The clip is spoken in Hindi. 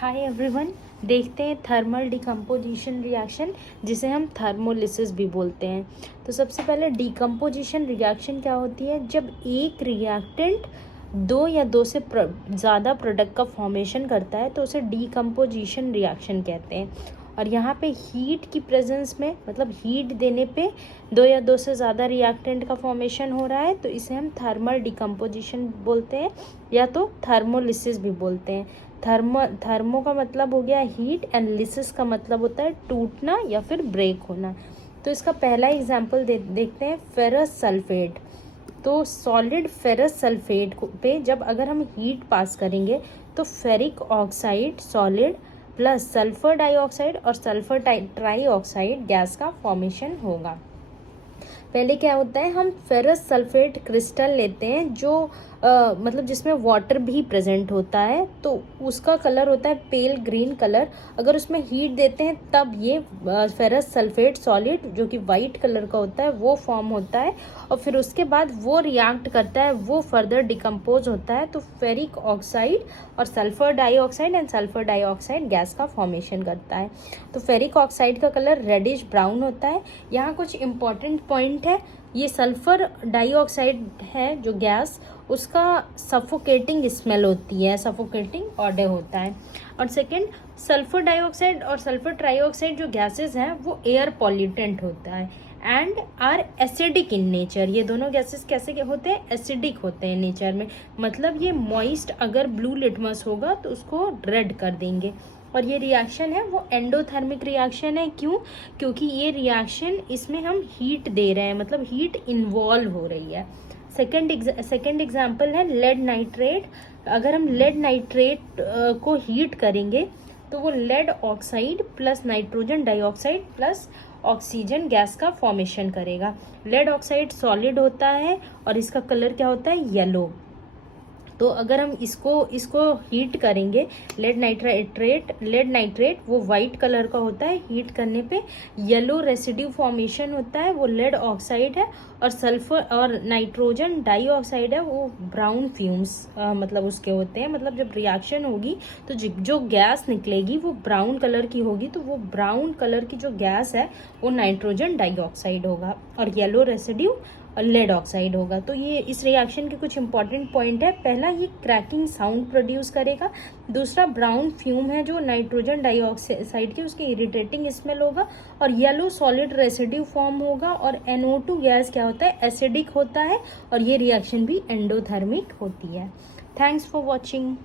हाय एवरीवन, देखते हैं थर्मल डिकम्पोजिशन रिएक्शन जिसे हम थर्मोलिसिस भी बोलते हैं। तो सबसे पहले डिकम्पोजिशन रिएक्शन क्या होती है? जब एक रिएक्टेंट दो या दो से ज़्यादा प्रोडक्ट का फॉर्मेशन करता है तो उसे डिकम्पोजिशन रिएक्शन कहते हैं। और यहाँ पे हीट की प्रेजेंस में, मतलब हीट देने पे दो या दो से ज़्यादा रिएक्टेंट का फॉर्मेशन हो रहा है तो इसे हम थर्मल डिकम्पोजिशन बोलते हैं या तो थर्मोलिसिस भी बोलते हैं। थर्मो का मतलब हो गया हीट एंड लिसिस का मतलब होता है टूटना या फिर ब्रेक होना। तो इसका पहला एग्जांपल देखते हैं, फेरस सल्फेट। तो सॉलिड फेरस सल्फेट पे जब अगर हम हीट पास करेंगे तो ferric oxide solid plus sulphur dioxide और सल्फर ट्राईऑक्साइड गैस का फॉर्मेशन होगा। पहले क्या होता है, हम फेरस सल्फेट क्रिस्टल लेते हैं जो मतलब जिसमें वाटर भी प्रेजेंट होता है, तो उसका कलर होता है पेल ग्रीन कलर। अगर उसमें हीट देते हैं तब ये फेरस सल्फेट सॉलिड जो कि वाइट कलर का होता है वो फॉर्म होता है और फिर उसके बाद वो रिएक्ट करता है, वो फर्दर डिकम्पोज होता है तो फेरिक ऑक्साइड और sulphur dioxide and sulphur dioxide gas का फॉर्मेशन करता है। तो फेरिक ऑक्साइड का कलर रेडिश ब्राउन होता है। यहाँ कुछ इंपॉर्टेंट पॉइंट है, ये सल्फर डाइऑक्साइड है जो गैस, उसका सफोकेटिंग स्मेल होती है, सफोकेटिंग ऑडर होता है। और सेकंड, सल्फर डाइऑक्साइड और सल्फर ट्राइऑक्साइड जो गैसेस हैं वो एयर पॉल्यूटेंट होता है and are acidic in nature. ये दोनों गैसेस कैसे होते हैं? एसिडिक होते हैं नेचर में, मतलब ये मॉइस्ट अगर ब्लू लिटमस होगा तो उसको रेड कर देंगे। और ये रिएक्शन है वो एंडोथर्मिक रिएक्शन है। क्यों? क्योंकि ये रिएक्शन, इसमें हम हीट दे रहे हैं, मतलब हीट इन्वॉल्व हो रही है। सेकेंड एग्जाम्पल है लेड नाइट्रेट। अगर हम लेड नाइट्रेट को हीट करेंगे तो वो lead oxide plus nitrogen dioxide plus oxygen gas का फॉर्मेशन करेगा। लेड ऑक्साइड सॉलिड होता है और इसका कलर क्या होता है? येलो। तो अगर हम इसको हीट करेंगे, लेड नाइट्रेट वो वाइट कलर का होता है, हीट करने पे येलो रेसिड्यू फॉर्मेशन होता है, वो लेड ऑक्साइड है। और सल्फर और नाइट्रोजन डाइऑक्साइड है वो ब्राउन फ्यूम्स मतलब उसके होते हैं, मतलब जब रिएक्शन होगी तो जो गैस निकलेगी वो ब्राउन कलर की होगी, तो वो ब्राउन कलर की जो गैस है वो नाइट्रोजन डाइऑक्साइड होगा और येलो रेसिड्यू लेड ऑक्साइड होगा। तो ये इस रिएक्शन के कुछ इंपॉर्टेंट पॉइंट है। पहला, ये क्रैकिंग साउंड प्रोड्यूस करेगा। दूसरा, ब्राउन फ्यूम है जो नाइट्रोजन डाइऑक्साइड की, उसकी इरिटेटिंग स्मेल होगा और येलो सॉलिड रेसिड्यू फॉर्म होगा। और NO2 गैस क्या होता है? एसिडिक होता है और ये रिएक्शन भी एंडोथर्मिक होती है। Thanks for watching.